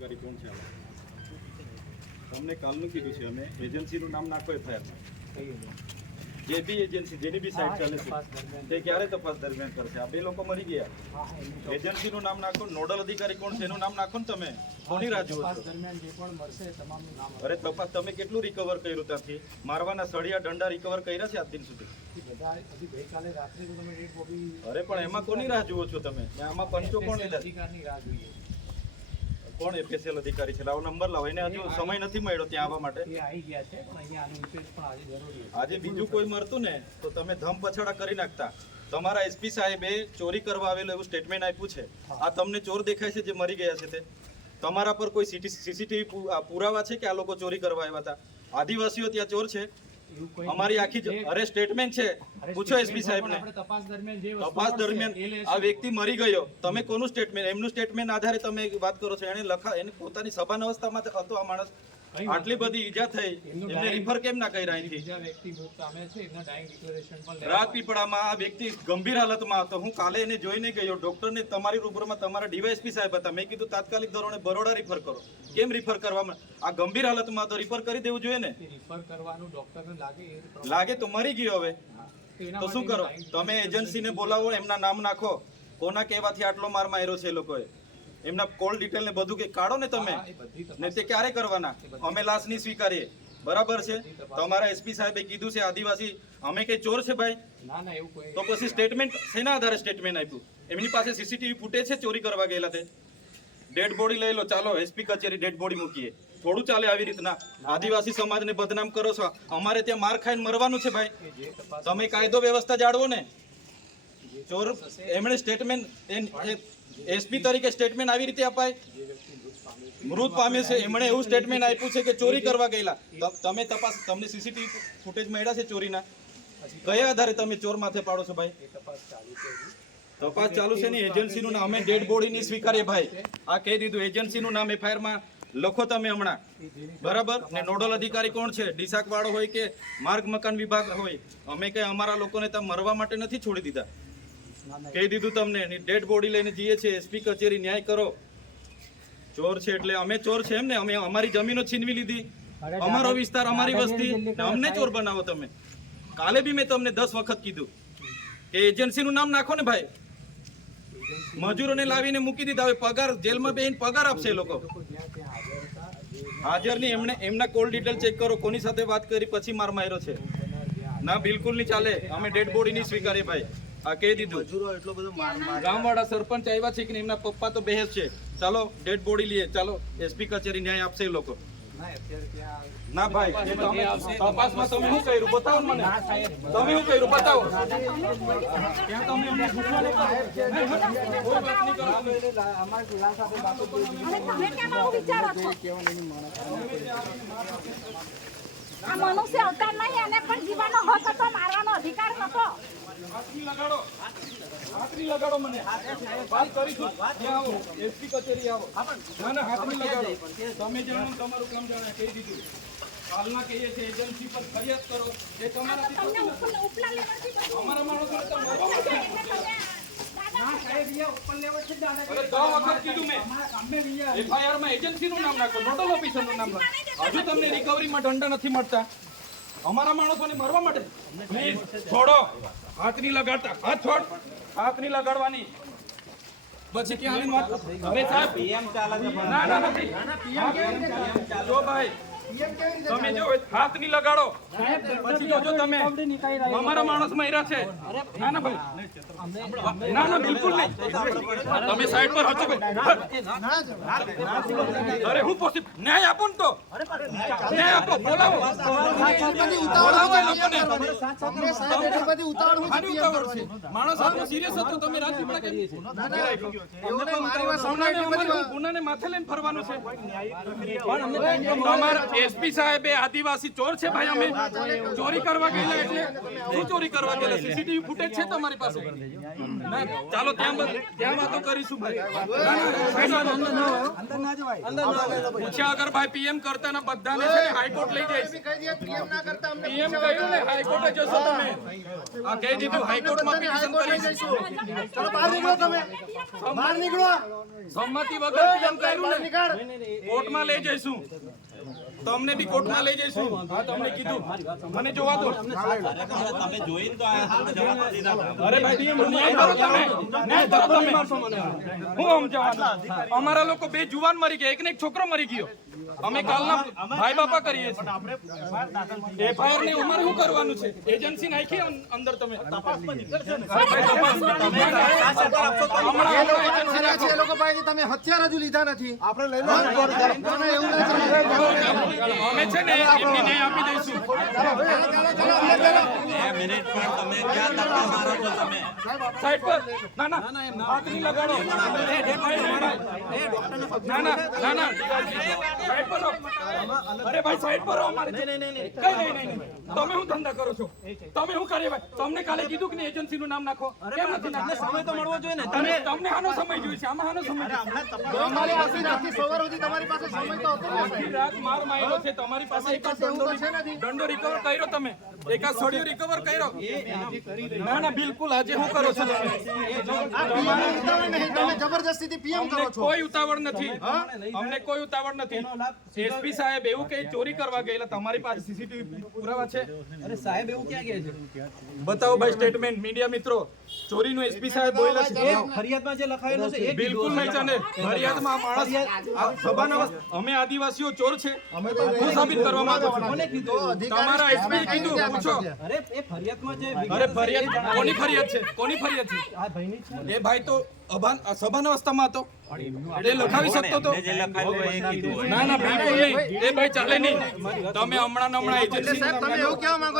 અધિકારી કોણ છે? તમને કાલનું કીધું છે અમે. એજન્સીનું નામ નાખો થાય જે બી એજન્સી, જેની બી સાઈડ ચાલે છે, તે ક્યારે તપાસ દરમિયાન કરશે? આ બે લોકો મરી ગયા. એજન્સીનું નામ નાખો. નોડલ અધિકારી કોણ છે? એનું નામ નાખો ને તમે. કોની રાહ જુઓ અરે તપાસ તમે કેટલું રિકવર કર્યું ત્યાંથી? મારવાના સળિયા દંડા રિકવર કર્યા છે આજ દિન સુધી? અરે પણ એમાં કોની રાહ જુઓ છો તમે? આમાં પંચો કોણ લીધા? કોણ એફએસએલ અધિકારી છે? લાવો નંબર લાવો. એને હજુ સમય નથી મળ્યો ત્યાં આવવા માટે. આજે જરૂરી આજે બીજું કોઈ મરતું ને તો તમે ધમ પછાડા કરી નાખતા. તમારા એસપી સાહેબે ચોરી કરવા આવેલું એવું સ્ટેટમેન્ટ આપ્યું છે. આ તમને ચોર દેખાય છે જે મરી ગયા છે તે? તમારા પર કોઈ સીસીટીવી પુરાવા છે કે આ લોકો ચોરી કરવા આવ્યા હતા? આદિવાસીઓ ત્યાં ચોર છે? અમારી આખી અરે સ્ટેટમેન્ટ છે. પૂછો એસપી સાહેબને. તપાસ દરમિયાન. આ વ્યક્તિ મરી ગયો. તમે કોનું સ્ટેટમેન્ટ એમનું સ્ટેટમેન્ટ આધારે તમે વાત કરો છો. એને લખા એની પોતાની સભાન અવસ્થામાં હતો આ માણસ. આટલી બધી ઈજા થઈ. એમનું રિફર કેમ ના કર્યા અહીંથી રાજપીપળામાં આ વ્યક્તિ ગંભીર હાલતમાં હતો. હું કાલે એને જોઈને ગયો. ડોક્ટરને તમારી રૂબરૂમાં તમારા ડીવાયએસપી સાહેબ હતા. મેં કીધું તાત્કાલિક ધોરણે બરોડા રિફર કરો. કેમ રિફર કરવામાં? આ ગંભીર હાલતમાં તો રિફર કરી દેવું જોઈએ ને? રિફર કરવાનું ડોક્ટરને લાગે લાગે તો મરી ગયો હવે. તો શું કરો? તમે એજન્સીને બોલાવો એમના નામ નાખો. કોના કહેવાથી આટલો માર માર્યો છે લોકોએ? એમના કોલ ડિટેલ ને બધું કે કાઢો ને તમે. ને તે ક્યારે કરવાના? અમે લાશ નહીં સ્વીકારીએ. બરાબર છે? તમારા એસપી સાહેબે કીધું છે આદિવાસી અમે કઈ ચોર છે ભાઈ? ના ના એવું કોઈ તો પછી સ્ટેટમેન્ટ શેના આધારે સ્ટેટમેન્ટ આપ્યું? એમની પાસે સીસીટીવી ફૂટેજ છે ચોરી કરવા ગયેલા તે? ડેડ બોડી લઈ લો ચાલો એસપી કચેરી ડેડ બોડી મૂકીએ. થોડું ચાલે આવી રીતના. આદિવાસી સમાજને બદનામ કરો છો. અમારે ત્યાં માર ખાઈને મરવાનું છે ભાઈ. તમે કાયદો વ્યવસ્થા જાળવો ને. ચોર એમણે સ્ટેટમેન્ટ એસપી તરીકે સ્ટેટમેન્ટ આવી રીતે અપાય. મૃત પામે છે. એમણે એવું સ્ટેટમેન્ટ આપ્યું છે કે ચોરી કરવા ગયેલા. તમે તપાસ તમને સીસીટીવી ફૂટેજ મળ્યા છે ચોરીના? કયા આધારે તમે ચોર માથે પાડો છો ભાઈ? તપાસ ચાલુ છે. તપાસ ચાલુ છે ને? એજન્સીનું નામ અમે ડેડ બોડી નહીં સ્વીકારીએ ભાઈ. આ કહી દીધું, એજન્સીનું નામ એફઆઈઆરમાં લખો તમે હમણાં. બરાબર? ને નોડલ અધિકારી કોણ છે? ડીસાક વાળો હોય કે માર્ગ મકાન વિભાગ હોય? અમે કઈ અમારા લોકોને ત્યાં મરવા માટે નથી છોડી દીધા? કહી દીધું તમને ડેડ બોડી લઈને જઈએ છીએ એસપી કચેરી ન્યાય કરો. ચોર છે એટલે અમે ચોર છે એમ ને અમે અમારી જમીનો છીનવી લીધી. અમારો વિસ્તાર અમારી વસ્તી. અમને ચોર બનાવો તમે. કાલે બી મેં તમને દસ વખત કીધું કે એજન્સીનું નામ નાખો ને ભાઈ. મજૂરોને લાવીને મૂકી દીધા હવે પગાર જેલમાં બેહીને પગાર આપશે લોકો. હાજર નહીં એમને એમના કોલ ડિટેલ ચેક કરો કોની સાથે વાત કરી પછી માર માર્યો છે. ના બિલકુલ નહીં ચાલે. અમે ડેડ બોડી નહીં સ્વીકારીએ ભાઈ. આ કહી દીધું. ગામવાળા સરપંચ આવ્યા છે કે નહીં, એમના પપ્પા તો બેહેસ છે. ચાલો ડેડ બોડી લઈએ. ચાલો એસપી કચેરી ન્યાય આપશે એ લોકો. ના ભાઈ તપાસમાં તમે શું કર્યું? બતાવો મને. તમે શું કર્યું? બતાવો. ત્યાં તમે અમને પૂછવા નહીં કરો. આ મનુષ્ય અવતાર નહીં એને પણ જીવાનો હક હતો મારવાનો અધિકાર નતો હાથની લગાડો. હાથની લગાડો મને. વાત કરીશું. ત્યાં આવો. એસપી કચેરી આવો. ના ના હાથની લગાડો. તમે જાણો તમારું કામ જાણે કહી દીધું. હાલના કહીએ છીએ એજન્સી પર ફરિયાદ કરો. બધું અમારા માણસોને તો મરવા માટે એટલે તમે દાદા અરે દસ વખત કીધું મેં FIR માં એજન્સીનું નામ નાખો નોડલ ઓફિસરનું નામ નાખો હજુ તમને રિકવરીમાં દંડ નથી મળતા. અમારા માણસોને મરવા માટે છોડો. હાથની લગાડતા. હાથ છોડ. હાથની લગાડવાની. પછી ક્યાં વાત? અરે સાહેબ. ના ના નથી. જો ભાઈ તમે જો હાથ નહીં લગાડો પછી જોજો તમે અમારા માણસ મહિરા છે ના ના ભાઈ ના ના બિલકુલ નહીં તમે સાઈડ પર ભાઈ અરે હું પોસી ન્યાય આપો ને તો ન્યાય આપો બોલાવો બોલાવો લોકોને માણસ આપણો સિરિયસ હતો તમે રાજપીપળા કરી ગુનાને માથે લઈને ફરવાનું છે તમારા એસપી સાહેબ આદિવાસી ચોર છે ભાઈ અમે ચોરી કરવા ગયેલા એટલે શું ચોરી કરવા ગયેલા? સીસીટીવી ફૂટેજ છે તમારી પાસે? ચાલો ત્યાં ત્યાં વાતો કરીશું ભાઈ. પૂછ્યા અગર ભાઈ પીએમ કરતા ના બધાને છે ને હાઈકોર્ટ લઈ જઈશ પીએમ કહ્યું ને હાઈકોર્ટે જશો તમે. આ કહી દીધું હાઈકોર્ટમાં પિટિશન જઈશું બહાર નીકળો તમે. બહાર નીકળો. સંમતિ વગર પીએમ કર્યું ને કોર્ટમાં લઈ જઈશું. તમને બી કોર્ટમાં લઈ જઈશું. હા તમને કીધું. મને જોવા દો. તમે જોઈને તો જવાબ દીધા અરે ભાઈ ન્યાય કરો તમે. ન્યાય કરો તમે. હું સમજાવવાનું? અમારા લોકો બે જુવાન મરી ગયા. એક ને એક છોકરો મરી ગયો. અમે કાલના ભાઈ બાપા કરીએ છીએ. એફઆઈઆરની ઉંમર શું કરવાનું છે? એજન્સી નાખી અંદર તમે. હમણાં એજન્સી નાખો. એ લોકો પાસેથી તમે હથિયાર હજુ લીધા નથી. આપણે લઈ લો. એવું ના ચાલે. અમે છે ને એમને ન્યાય આપી દઈશું મિનિટ પણ તમે ક્યાં ધક્કા મારો છો તમે સાઈડ પર ના ના હાથ નહીં લગાડો ના ના ના ના સાઈડ પર. અરે ભાઈ સાઈડ પર અમારે કઈ નહીં નહીં નહીં તમે શું ધંધા કરો છો? તમે શું કરે ભાઈ તમને કાલે કીધું કે એજન્સી નું નામ નાખો? કેમ નથી નાખતા? સમય તો મળવો જોઈએ ને. તમે તમને આનો સમય જોઈએ છે આમાં આનો સમય અમારી પાસે રાતથી સવાર સુધી તમારી પાસે સમય તો હતો આખી રાત માર માર્યો છે તમારી પાસે એક જ દંડો દંડો રિકવર કર્યો તમે. એક આ રિકવર કર્યો. ના ના બિલકુલ આજે કરો છો. તમે જબરજસ્તીથી પીએમ કરો છો. કોઈ ઉતાવળ નથી. અમને કોઈ ઉતાવળ નથી. એસપી સાહેબ એવું કે ચોરી કરવા ગયેલા તમારી પાસે સીસીટીવી પુરાવા છે? અરે સાહેબ એવું ક્યાં કહે છે? બતાવો ભાઈ સ્ટેટમેન્ટ મીડિયા મિત્રો. ચોરીનું એસપી સાહેબ બોલ્યા છે. ફરિયાદમાં જે લખાયેલું છે એ બિલકુલ નહીં ચાલે. ફરિયાદમાં માણસ સભાના અમે આદિવાસીઓ ચોર છે. હું સાબિત કરવા માંગુ છું. મને કીધું તમારા એસપી કીધું. પૂછો. અરે એ ફરિયાદમાં જે અરે ફરિયાદ કોની ફરિયાદ છે? કોની ફરિયાદ છે? આ ભાઈની છે એ ભાઈ તો અભાન સભાન અવસ્થામાં હતો. એ લખાવી શકતો હોય ના ના બિલકુલ નહીં. એ ભાઈ ચાલે નહીં. તમે હમણાં હમણાં એજન્સી